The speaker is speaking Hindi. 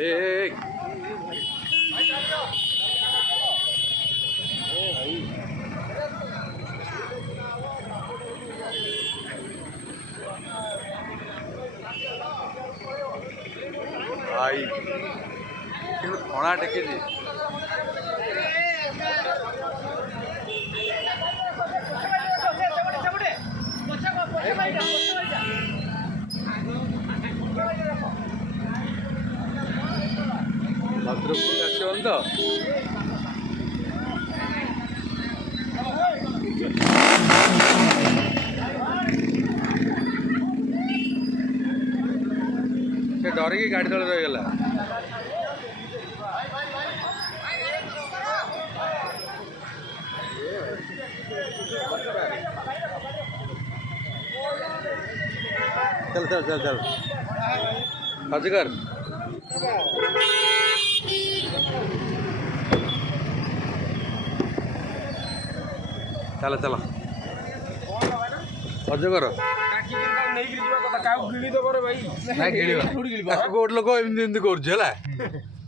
एक भाई थोड़ा टेके भद्रपुर आसवन तो से डर की गाड़ी तले रहीगला चल चल चल चल अजगर चल चल अजगर गोटे लोक एमती कर